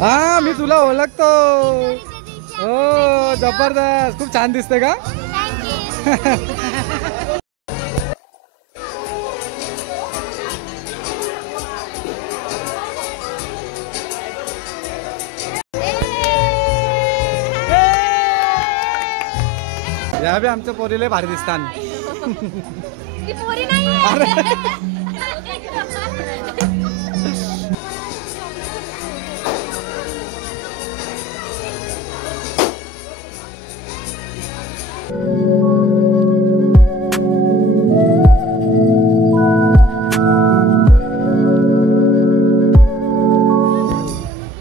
हा मी तुला ओळखतो. हो जबरदस्त, खूप छान दिसते का? या बी आमच्या पोरीले भारी दिसतात.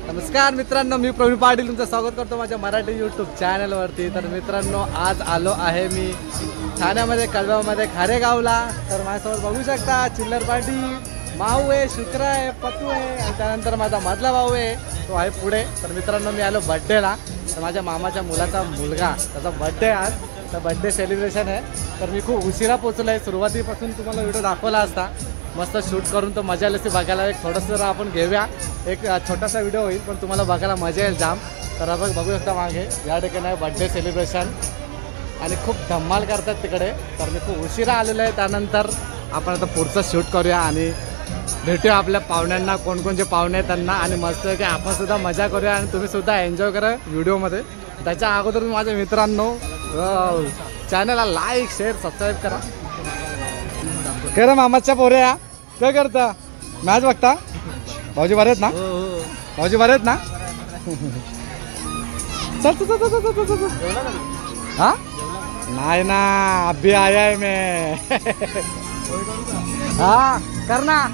नमस्कार मित्रांनो, मी प्रवीण पाटील तुमचं स्वागत करतो माझ्या मराठी यूट्यूब चॅनलवरती. तर मित्रांनो, आज आलो आहे मी ठाण्यामध्ये कळव्यामध्ये खारेगावला. तर माझ्यासोबत बघू शकता चिल्लर पार्टी, माऊ आहे, शुक्र आहे, पतू आहे आणि त्यानंतर माझा मधला भाऊ आहे, तो आहे पुढे. तर मित्रांनो, मी आलो बड्डेला. तर माझ्या मामाच्या मुलाचा मुलगा, त्याचा बड्डे आज. तर बड्डे सेलिब्रेशन आहे. तर मी खूप उशिरा पोचलो आहे. सुरुवातीपासून तुम्हाला व्हिडिओ दाखवला असता, मस्त शूट करून तो मजा आली बघायला. एक थोडंसं आपण घेऊया, एक छोटासा व्हिडिओ होईल पण तुम्हाला बघायला मजा येईल जाम. तर आपण बघू शकता मागे या ठिकाणी बड्डे सेलिब्रेशन आणि खूप धमाल करतात तिकडे. तर मी खूप उशिरा आलेलो आहे. त्यानंतर आपण आता पुढचं शूट करूया आणि भेटूया आपल्या पाहुण्यांना, कोणकोणचे पाहुणे आहेत त्यांना, आणि मस्त की आपण सुद्धा मजा करूया आणि तुम्ही सुद्धा एन्जॉय करा व्हिडिओमध्ये. त्याच्या अगोदर माझ्या मित्रांनो चॅनलला लाईक, शेअर, सबस्क्राईब करा. खरं मामाच्या पोऱ्या काय करता? मॅच बघता? भाऊजी बरे आहेत ना? भाऊजी बरे आहेत ना? चल चल चल चल चल चल. हा नाही ना, अभी आया है मैं. हा कर ना.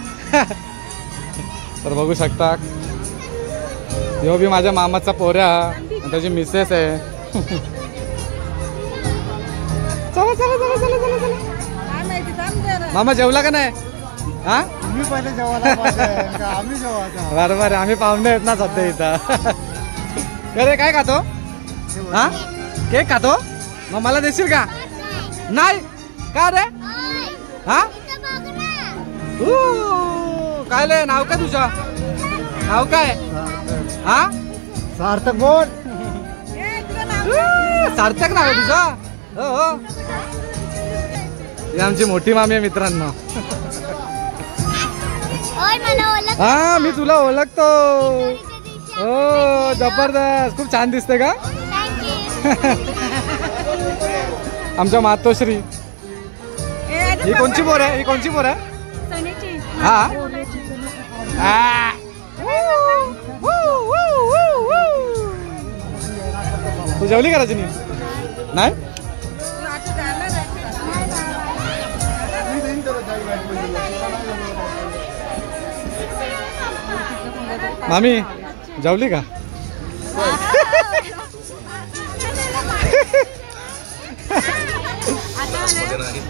तर बघू शकता, यो बी माझ्या मामाचा पोऱ्या आणि त्याची मिसेस आहे. चला चला चला चला चला चला. मामा जेवला का नाही? हा तुम्ही पहिले जेवायला आम्ही जेवायचा. बरोबर आहे, आम्ही पाहुणे आहेत ना सध्या इथं. अरे काय खातो? हा केक खातो? मग मला देशील का? नाही का रे? हा काय ले नाव काय तुझं? नाव काय? हा सार्थक बोल. सार्थक नाव आहे तुझं? हो हो. ही आमची मोठी मामी आहे मित्रांनो. हा मी तुला ओळखतो. हो जबरदस्त, खूप छान दिसते का? आमच्या मातोश्री. ही कोणची पोर आहे? ही कोणची पोर आहे? हा तू जेवली का रजनी? नाही मामी जेवली का?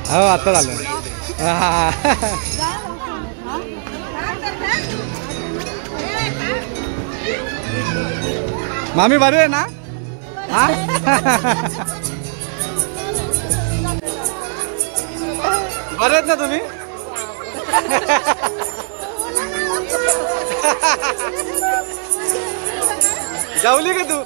हो आता झालं. मामी बरे आहे ना? हा बरे आहेत ना तुम्ही? जेवली का तू?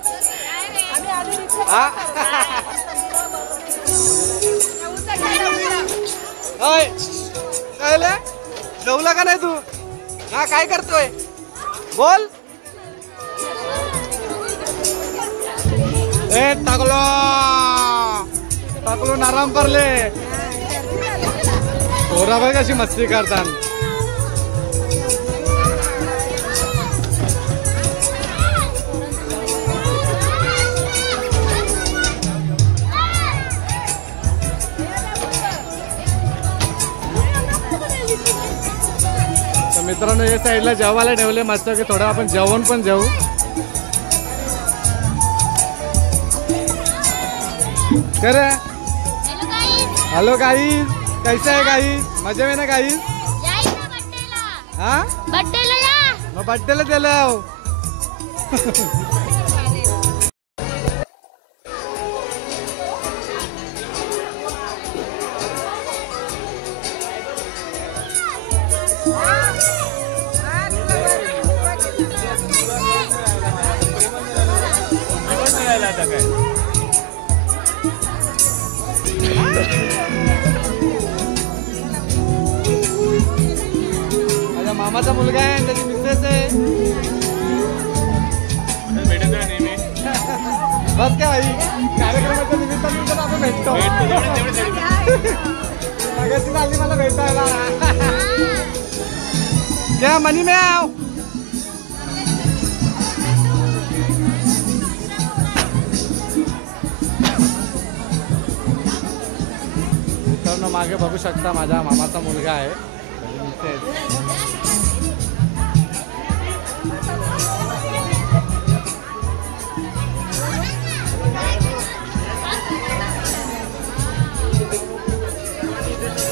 काय जेवला का नाही तू? हा काय करतोय? बोल. ए टाकलो टाकलो आराम करले. पोरा बाई कशी मस्ती करतात. मित्रांनो या साईडला जेवायला ठेवले मस्त की थोडं आपण जेवण पण जेवू. करे हेलो गाईज, कैसे है गाईज? मजे में ना गाईज? हाँ बर्थडे या मग बड्डेला दिलं. माझ्या मामाचा मुलगा आहे, त्याची मिसेस आहे. बस काय भाई, कार्यक्रमाच्या निमित्ताने आपण भेटतो. मगाशी झाली मला भेटायला. क्या मनी में आओ. मित्रांनो मागे बघू शकता माझ्या मामाचा मुलगा आहे.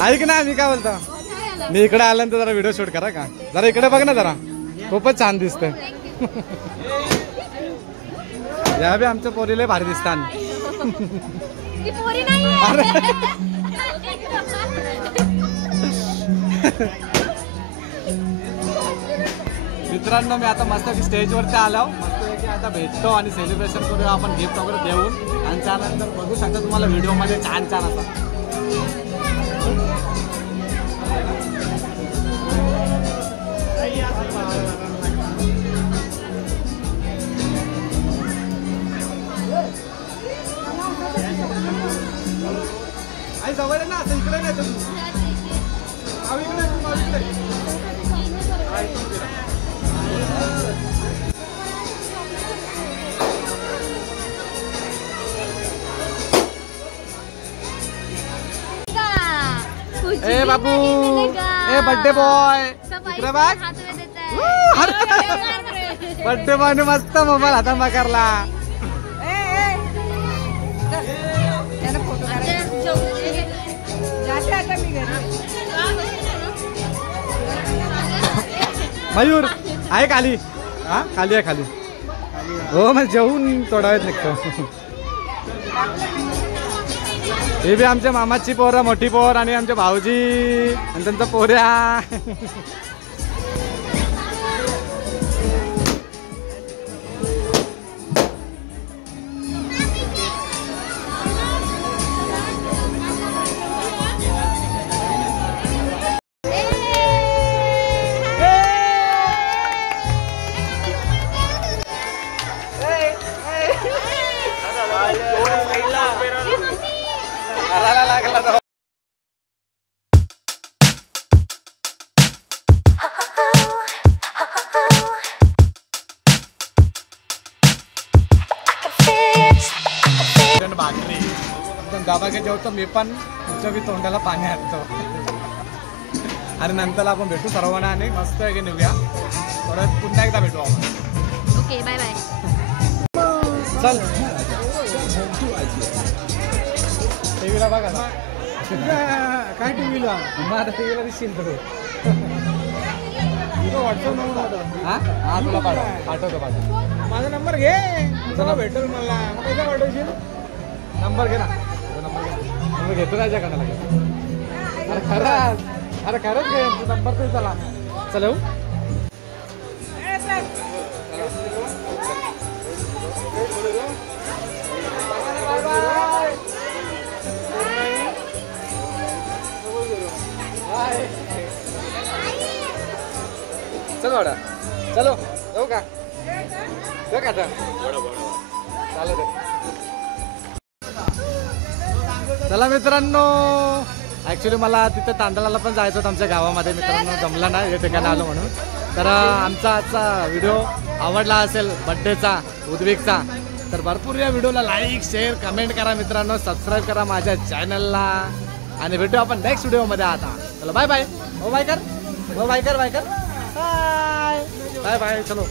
ऐक ना, मी काय बोलतो, मी इकडे आल्यानंतर जरा व्हिडिओ शूट करा का. जरा इकडे बघ ना, जरा खूपच छान दिसतंय. या बी आमच्या पोरीला भारी दिसतात. मित्रांनो मी आता मस्त स्टेजवरती आलो. मस्त आता भेटतो आणि सेलिब्रेशन करूया आपण, गिफ्ट वगैरे देऊन. आणि त्यानंतर बघू शकता तुम्हाला व्हिडिओमध्ये छान छान असं. आई जवळ आहे ना, असं इकडे नाही तुम्ही. ए बाबू, ए बर्थडे बॉय, इकडे बघ. बर्थडे बॉय ने मस्त मोबाईल हातात पकडला. मयूर आहे खाली. हा खाली आहे, खाली. हो मग जेवून थोडा वेळ निघतो. हे बी आमच्या मामाची पोरं, मोठी पोर आणि आमच्या भाऊजी आणि त्यांचा पोऱ्या. दाबागे जेवतो मी पण, तुमच्या बी तोंडाला पाणी आणतो. आणि नंतर आपण भेटू सर्वांना आणि मस्त आहे की निघूया. परत पुन्हा एकदा भेटू आपण. Okay bye bye. चल टीव्हीला बघा ना. काय टीव्हीला माझ्या टीव्हीला दिसशील तू. व्हॉट्सअप नंबर हा हा तुला पाठवतो. माझा नंबर घे, तुला भेटेल मला. कसा पाठवशील? नंबर घे ना. नंबर घेतो त्याच्याकडे लगेच. अरे खरंच, अरे खरंच घे नंबर तरी. चला चल येऊ. चल वाडा, चलो येऊ का? येऊ का आता? चालू दे. चला मित्रांनो, ॲक्च्युली मला तिथं तांदळाला पण जायचं होतं आमच्या गावामध्ये. मित्रांनो जमलं नाही, या ठिकाणी आलो म्हणून. तर आमचा आजचा व्हिडिओ आवडला असेल बड्डेचा, उद्विकचा, तर भरपूर या व्हिडिओला लाईक, शेअर, कमेंट करा मित्रांनो. सबस्क्राईब करा माझ्या चॅनलला. आणि भेटू आपण नेक्स्ट व्हिडिओमध्ये. आता चलो बाय बाय. हो बाय कर, हो बाय कर, बाय कर, बाय बाय बाय. चलो.